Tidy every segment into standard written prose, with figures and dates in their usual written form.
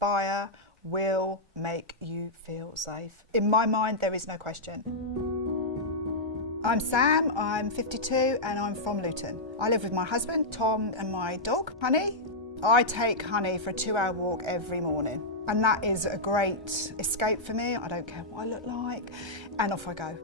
Spire will make you feel safe. In my mind, there is no question. I'm Sam, I'm 52 and I'm from Luton. I live with my husband, Tom, and my dog, Honey. I take Honey for a 2-hour walk every morning, and that is a great escape for me. I don't care what I look like, and off I go.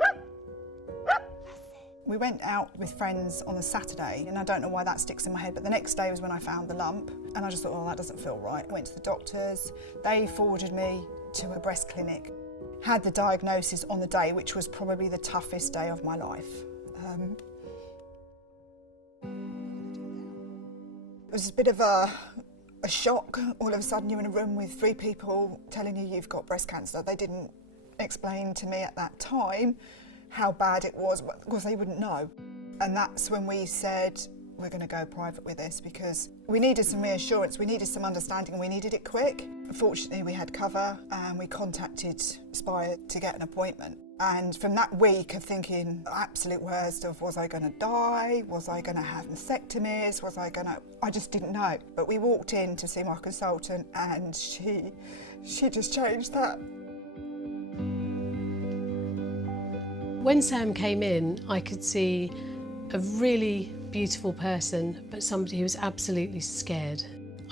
We went out with friends on a Saturday, and I don't know why that sticks in my head, but the next day was when I found the lump, and I just thought, oh, that doesn't feel right. I went to the doctors, they forwarded me to a breast clinic. Had the diagnosis on the day, which was probably the toughest day of my life. It was a bit of a shock. All of a sudden you're in a room with 3 people telling you you've got breast cancer. They didn't explain to me at that time how bad it was, of course they wouldn't know. And that's when we said, we're going to go private with this, because we needed some reassurance, we needed some understanding, and we needed it quick. Fortunately, we had cover and we contacted Spire to get an appointment. And from that week of thinking, absolute worst of, was I going to die? Was I going to have mastectomies? I just didn't know. But we walked in to see my consultant, and she just changed that. When Sam came in, I could see a really beautiful person, but somebody who was absolutely scared.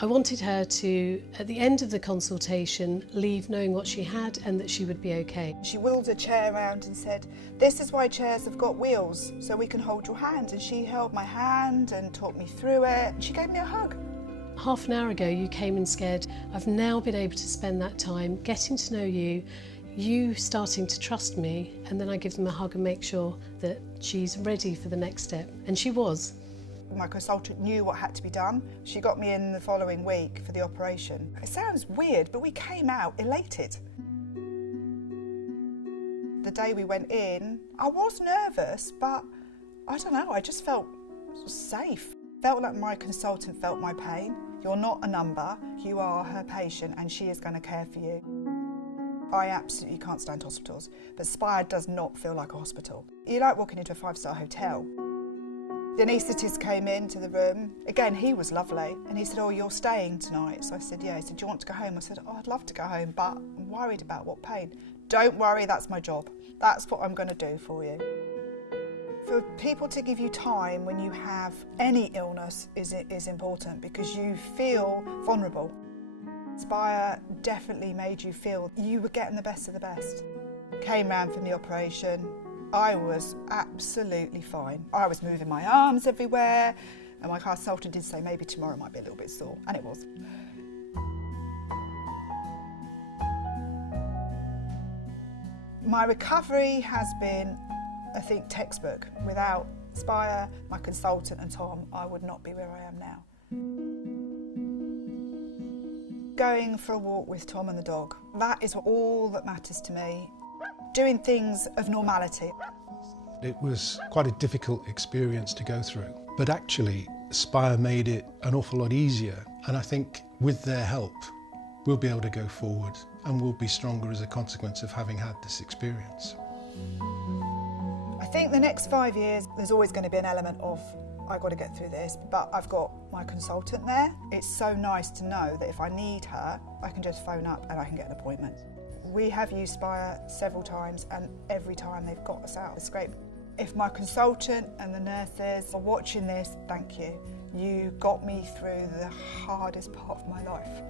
I wanted her to, at the end of the consultation, leave knowing what she had and that she would be okay. She wheeled a chair around and said, this is why chairs have got wheels, so we can hold your hand. And she held my hand and talked me through it. She gave me a hug. Half an hour ago, you came in scared. I've now been able to spend that time getting to know you, you starting to trust me, and then I give them a hug and make sure that she's ready for the next step. And she was. My consultant knew what had to be done. She got me in the following week for the operation. It sounds weird, but we came out elated. The day we went in, I was nervous, but I don't know, I just felt safe. Felt like my consultant felt my pain. You're not a number, you are her patient, and she is going to care for you. I absolutely can't stand hospitals, but Spire does not feel like a hospital. You like walking into a 5-star hotel. The anaesthetist came into the room. Again, he was lovely, and he said, oh, you're staying tonight? So I said, yeah. He said, do you want to go home? I said, oh, I'd love to go home, but I'm worried about what pain. Don't worry, that's my job. That's what I'm going to do for you. For people to give you time when you have any illness is important, because you feel vulnerable. Spire definitely made you feel you were getting the best of the best. Came round from the operation. I was absolutely fine. I was moving my arms everywhere, and my consultant did say maybe tomorrow might be a little bit sore, and it was. My recovery has been, I think, textbook. Without Spire, my consultant and Tom, I would not be where I am now. Going for a walk with Tom and the dog, that is all that matters to me. Doing things of normality. It was quite a difficult experience to go through, but actually Spire made it an awful lot easier, and I think with their help we'll be able to go forward and we'll be stronger as a consequence of having had this experience. I think the next 5 years there's always going to be an element of I've got to get through this, but I've got my consultant there. It's so nice to know that if I need her, I can just phone up and I can get an appointment. We have used Spire several times, and every time they've got us out of the scrape. If my consultant and the nurses are watching this, thank you. You got me through the hardest part of my life.